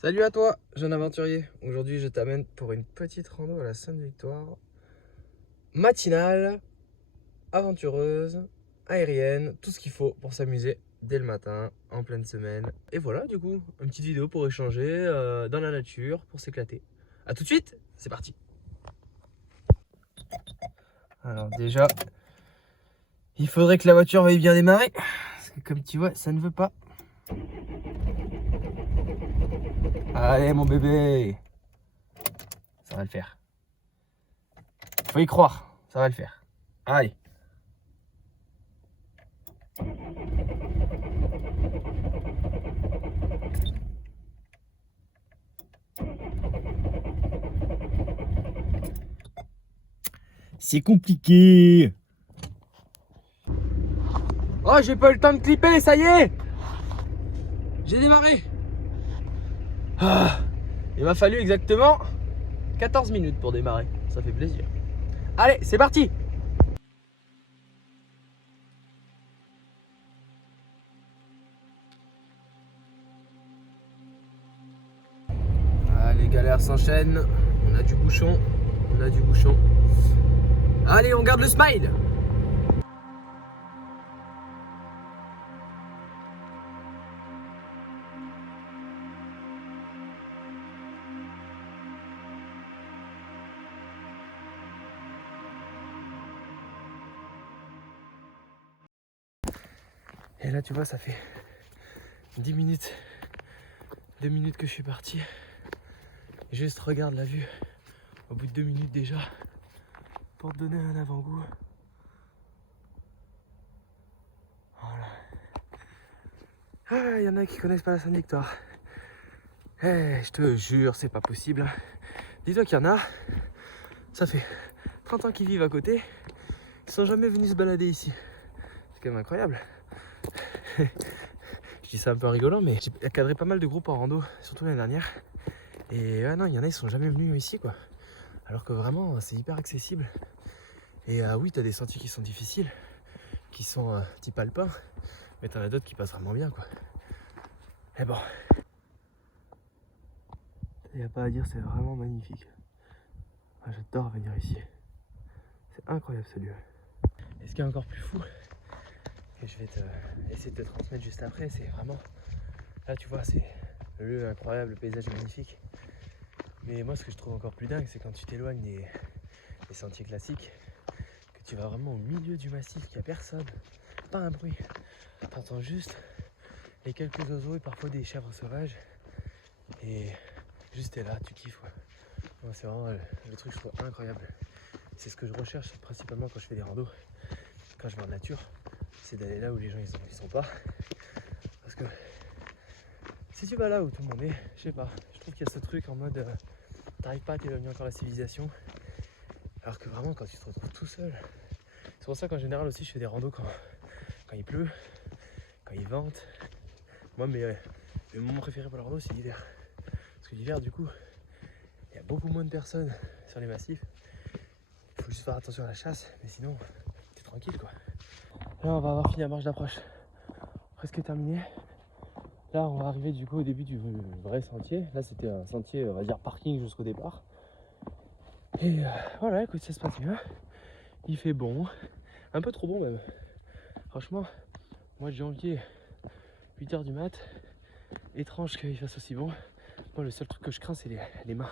Salut à toi, jeune aventurier. Aujourd'hui, je t'amène pour une petite rando à la Sainte-Victoire. Matinale, aventureuse, aérienne, tout ce qu'il faut pour s'amuser dès le matin, en pleine semaine. Et voilà, du coup, une petite vidéo pour échanger dans la nature, pour s'éclater. A tout de suite, c'est parti. Alors déjà, il faudrait que la voiture veuille bien démarrer. Parce que comme tu vois, ça ne veut pas. Allez mon bébé, ça va le faire. Faut y croire, ça va le faire. Allez. C'est compliqué. Oh, j'ai pas eu le temps de clipper, ça y est. J'ai démarré. Il m'a fallu exactement 14 minutes pour démarrer. Ça fait plaisir. Allez, c'est parti. Ah, les galères s'enchaînent. On a du bouchon. On a du bouchon. Allez, on garde le smile. Et là, tu vois, ça fait 10 minutes, 2 minutes que je suis parti. Juste regarde la vue. Au bout de 2 minutes déjà. Pour te donner un avant-goût. Voilà. Ah, il y en a qui connaissent pas la Sainte-Victoire. Eh, je te jure, c'est pas possible. Dis-toi qu'il y en a, ça fait 30 ans qu'ils vivent à côté, ils sont jamais venus se balader ici. C'est quand même incroyable. Je dis ça un peu en rigolant, mais j'ai cadré pas mal de groupes en rando, surtout l'année dernière. Et non, il y en a, ils sont jamais venus ici, quoi. Alors que vraiment, c'est hyper accessible. Et oui, t'as des sentiers qui sont difficiles, qui sont type alpin, mais t'en as d'autres qui passent vraiment bien, quoi. Et bon, il n'y a pas à dire, c'est vraiment magnifique. Ah, j'adore venir ici. C'est incroyable ce lieu. Et ce qui est encore plus fou, et je vais essayer de te transmettre juste après, c'est vraiment... Là tu vois, c'est le lieu incroyable, le paysage est magnifique. Mais moi ce que je trouve encore plus dingue, c'est quand tu t'éloignes des sentiers classiques, que tu vas vraiment au milieu du massif, qu'il n'y a personne, pas un bruit. T'entends juste les quelques oiseaux et parfois des chèvres sauvages. Et juste t'es là, tu kiffes, quoi. Moi, c'est vraiment le truc que je trouve incroyable. C'est ce que je recherche principalement quand je fais des randos, quand je vais en nature, c'est d'aller là où les gens ils sont pas. Parce que si tu vas là où tout le monde est, je sais pas, je trouve qu'il y a ce truc en mode t'arrives pas à t'éloigner encore la civilisation. Alors que vraiment quand tu te retrouves tout seul, c'est pour ça qu'en général aussi je fais des randos quand il pleut, quand il vente. Moi mes moments préférés pour la rando c'est l'hiver. Parce que l'hiver du coup, il y a beaucoup moins de personnes sur les massifs. Il faut juste faire attention à la chasse, mais sinon t'es tranquille, quoi. Là on va avoir fini la marche d'approche, presque terminé. Là on va arriver du coup au début du vrai sentier. Là c'était un sentier, on va dire parking jusqu'au départ. Et voilà, écoute, ça se passe bien. Il fait bon, un peu trop bon même. Franchement, mois de janvier, 8h du mat, étrange qu'il fasse aussi bon. Moi le seul truc que je crains c'est les mains.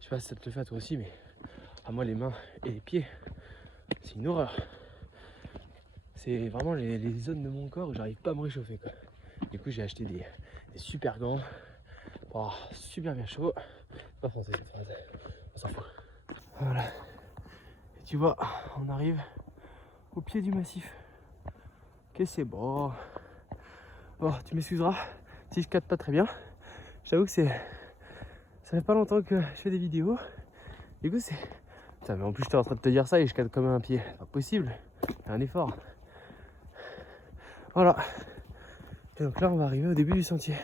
Je sais pas si ça te le fait à toi aussi, mais à moi les mains et les pieds, c'est une horreur. C'est vraiment les zones de mon corps où j'arrive pas à me réchauffer, quoi. Du coup j'ai acheté des super gants pour avoir super bien chaud. C'est pas français cette phrase, on s'en fout. Voilà. Et tu vois, on arrive au pied du massif. Que c'est beau. Bon, tu m'excuseras si je capte pas très bien. J'avoue que ça fait pas longtemps que je fais des vidéos. Du coup c'est... Putain, mais en plus j'étais en train de te dire ça et je capte comme un pied. C'est pas possible. C'est un effort. Voilà. Et donc là on va arriver au début du sentier.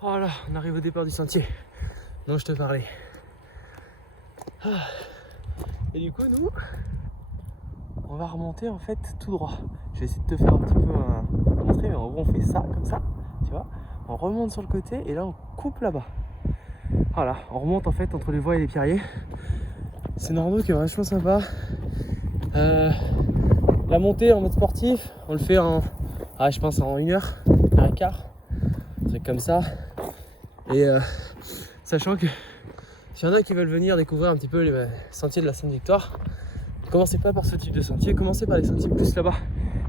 Voilà, on arrive au départ du sentier dont je te parlais. Et du coup nous, on va remonter en fait tout droit. Je vais essayer de te faire un petit peu montrer, mais en gros on fait ça comme ça, tu vois. On remonte sur le côté et là on coupe là-bas. Voilà, on remonte en fait entre les voies et les pierriers. C'est une rando qui est vachement sympa. La montée en mode sportif, on le fait en, je pense en 1 heure, 1h15, un truc comme ça. Et sachant que s'il y en a qui veulent venir découvrir un petit peu les sentiers de la Sainte-Victoire, commencez pas par ce type de sentier, commencez par les sentiers plus là-bas.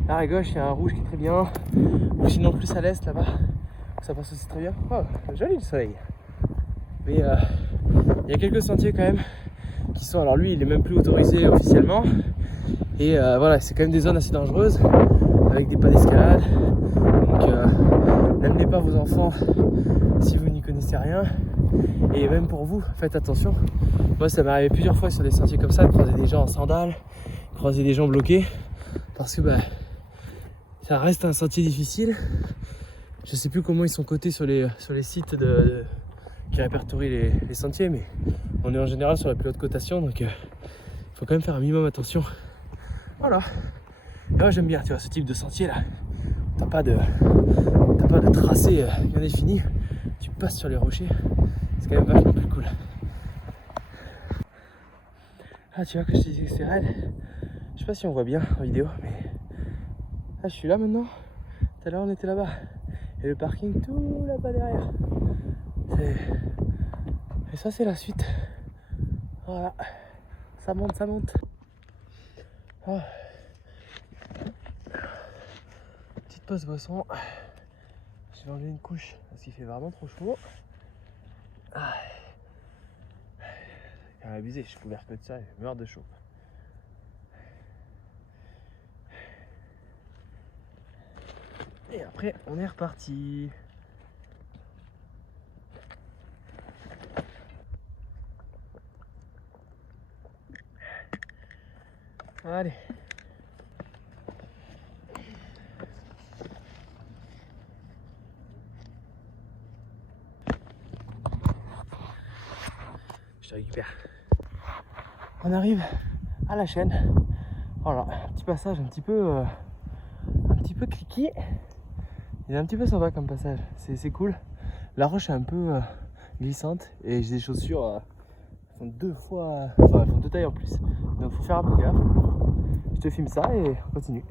Là à gauche, il y a un rouge qui est très bien, ou sinon plus à l'est là-bas, ça passe aussi très bien. Oh, joli le soleil. Mais il y a quelques sentiers quand même qui sont, alors lui il est même plus autorisé officiellement. Et voilà, c'est quand même des zones assez dangereuses avec des pas d'escalade. Donc n'amenez pas vos enfants si vous n'y connaissez rien. Et même pour vous, faites attention. Moi ça m'est arrivé plusieurs fois sur des sentiers comme ça de croiser des gens en sandales, croiser des gens bloqués. Parce que ça reste un sentier difficile. Je sais plus comment ils sont cotés sur les sites qui répertorient les sentiers, mais on est en général sur la plus haute cotation, donc il faut quand même faire un minimum attention. Voilà. Et moi j'aime bien, tu vois, ce type de sentier là. T'as pas de tracé bien défini. Tu passes sur les rochers. C'est quand même vachement plus cool. Ah tu vois que je te disais que c'est raide. Je sais pas si on voit bien en vidéo, mais je suis là maintenant. Tout à l'heure on était là-bas. Et le parking tout là-bas derrière. Et ça c'est la suite. Voilà. Ça monte, ça monte. Oh. Petite pause boisson. Je vais enlever une couche parce qu'il fait vraiment trop chaud. Quand même abusé, je suis couvert que de ça et je meurs de chaud. Et après on est reparti. Allez. Je te récupère. On arrive à la chaîne. Voilà, un petit passage un petit peu cliqué. Il est un petit peu sympa comme passage, c'est cool. La roche est un peu glissante et j'ai des chaussures qui font 2 fois, enfin elles font 2 tailles en plus. Donc faut faire un peu gaffe. Je te filme ça et on continue.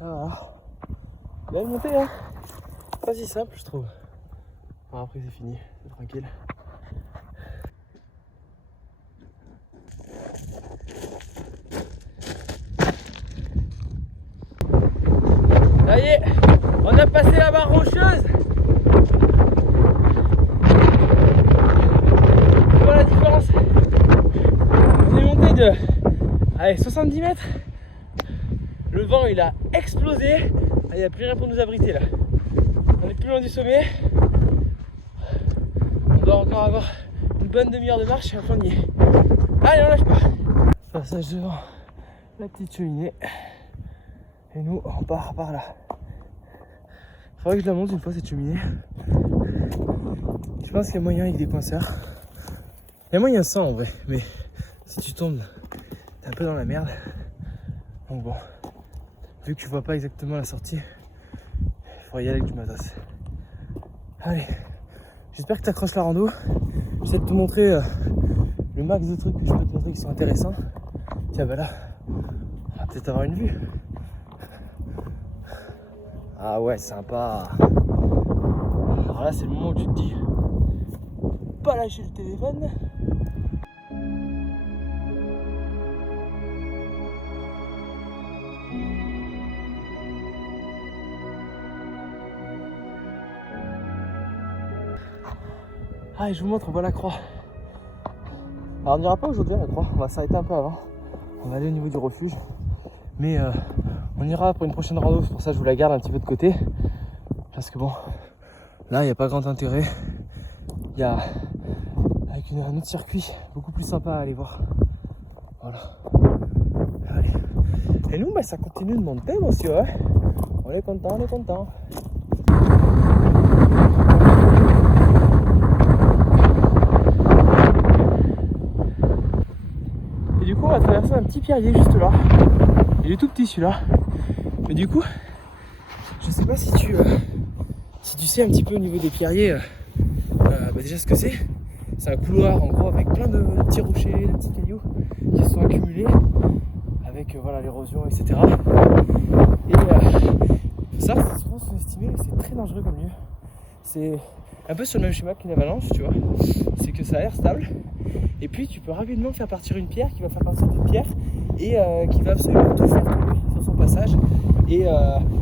Voilà. Belle montée hein. Pas si simple je trouve. Bon, après c'est fini, c'est tranquille. Ça y est, on a passé la barre rocheuse. Tu vois la différence? On est monté de 70 mètres. Le vent il a explosé. Il n'y a plus rien pour nous abriter là. On est plus loin du sommet. On doit encore avoir une bonne demi-heure de marche et après on y est. Allez, on lâche pas. Passage devant la petite cheminée. Et nous on part par là. Faudrait que je la monte une fois cette cheminée. Je pense qu'il y a moyen avec des coinceurs. Il y a moyen sans en vrai, mais si tu tombes, t'es un peu dans la merde. Donc bon, vu que tu vois pas exactement la sortie, il faudra y aller avec du matos. Allez, j'espère que tu accroches la rando. J'essaie de te montrer le max de trucs que je peux te montrer qui sont intéressants. Tiens bah là, peut-être avoir une vue. Ah ouais, sympa. Alors là, c'est le moment où tu te dis, pas lâcher le téléphone. Ah, et je vous montre, on voit la croix. Alors on n'ira pas aujourd'hui à la croix, on va s'arrêter un peu avant. On va aller au niveau du refuge. Mais on ira pour une prochaine rando, c'est pour ça que je vous la garde un petit peu de côté. Parce que bon, là il n'y a pas grand intérêt. Il y a avec un autre circuit beaucoup plus sympa à aller voir. Voilà. Allez. Et nous, bah, ça continue de monter, monsieur. Hein, on est content, on est content. Et du coup, on va traverser un petit pierrier juste là. Il est tout petit celui-là. Mais du coup, je sais pas si tu sais un petit peu au niveau des pierriers déjà ce que c'est. C'est un couloir en gros avec plein de petits rochers, de petits cailloux qui se sont accumulés avec voilà l'érosion, etc. Et ça, c'est souvent sous-estimé, mais c'est très dangereux comme lieu. C'est un peu sur le même schéma qu'une avalanche, tu vois. C'est que ça a l'air stable. Et puis tu peux rapidement faire partir une pierre qui va faire partir d'autres pierres et qui va absolument tout faire tomber sur son passage. Et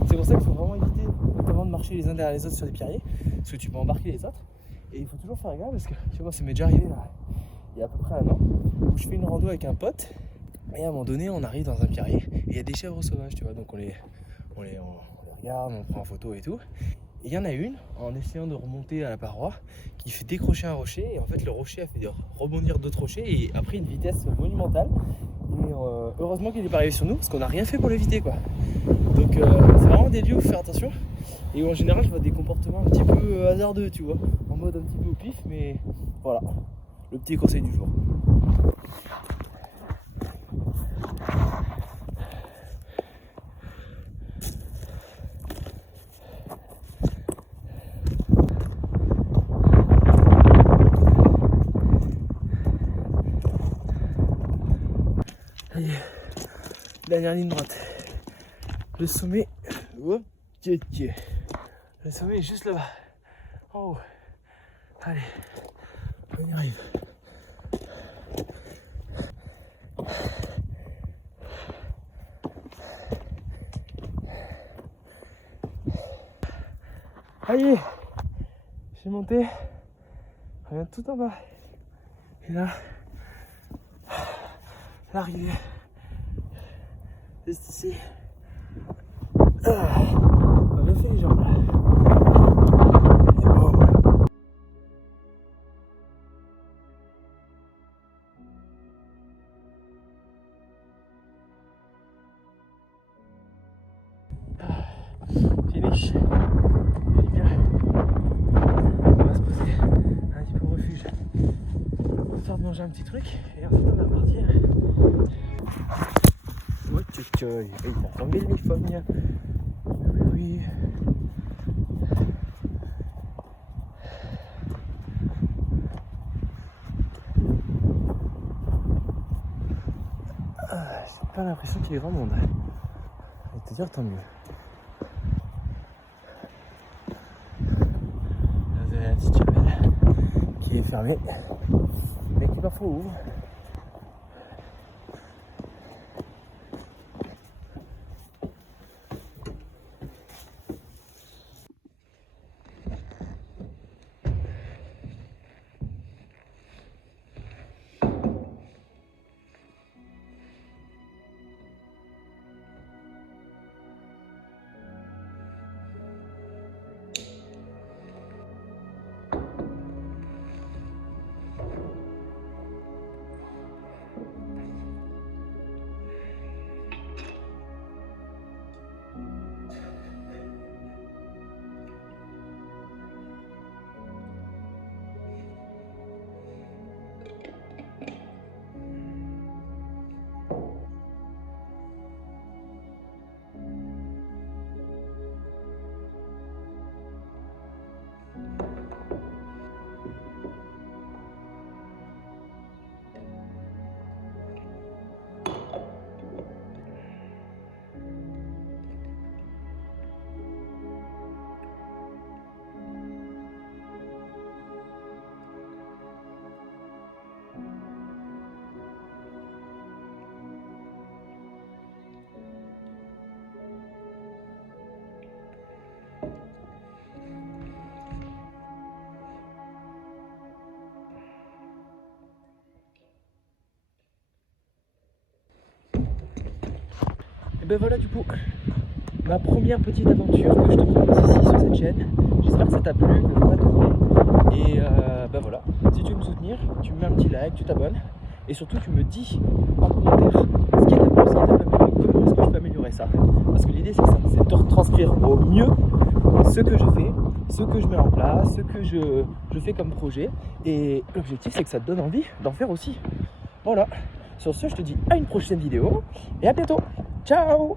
c'est pour ça qu'il faut vraiment éviter notamment de marcher les uns derrière les autres sur les pierriers, parce que tu peux embarquer les autres. Et il faut toujours faire gaffe parce que tu vois, ça m'est déjà arrivé là, il y a à peu près un an, où je fais une rando avec un pote et à un moment donné on arrive dans un pierrier et il y a des chèvres sauvages, tu vois, donc on les regarde, on prend en photo et tout. Et il y en a une, en essayant de remonter à la paroi, qui fait décrocher un rocher et en fait le rocher a fait rebondir d'autres rochers et a pris une vitesse monumentale. Et heureusement qu'il n'est pas arrivé sur nous parce qu'on n'a rien fait pour l'éviter quoi. Donc c'est vraiment des lieux où faut faire attention. Et où en général je vois des comportements un petit peu hasardeux, tu vois, en mode un petit peu au pif, mais voilà, le petit conseil du jour. Allez, dernière ligne droite. Le sommet, hop, le sommet est juste là-bas, en haut. Allez, on y arrive. Allez, j'ai monté, regarde tout en bas. Et là, l'arrivée, juste ici. On a bien fait les jambes là. Et boum. Finish. Allez bien. On va se poser un petit peu au refuge. Histoire de manger un petit truc et ensuite on va repartir. Oh tchotchoy, il a tombé le mifogne. Oui. J'ai pas l'impression qu'il y ait grand monde. Je vais te dire tant mieux. Vous avez un petit tunnel qui est fermé, mais qui parfois ouvre. Et ben voilà du coup, ma première petite aventure que je te propose ici sur cette chaîne. J'espère que ça t'a plu, que ça t'a tourné. Et ben voilà, si tu veux me soutenir, tu me mets un petit like, tu t'abonnes. Et surtout tu me dis en commentaire ce qui t'a plu, ce qui t'a pas plu, comment est-ce que je peux améliorer ça. Parce que l'idée c'est ça, c'est de te retranscrire au mieux ce que je fais, ce que je mets en place, ce que je fais comme projet. Et l'objectif c'est que ça te donne envie d'en faire aussi. Voilà, sur ce je te dis à une prochaine vidéo et à bientôt. Ciao!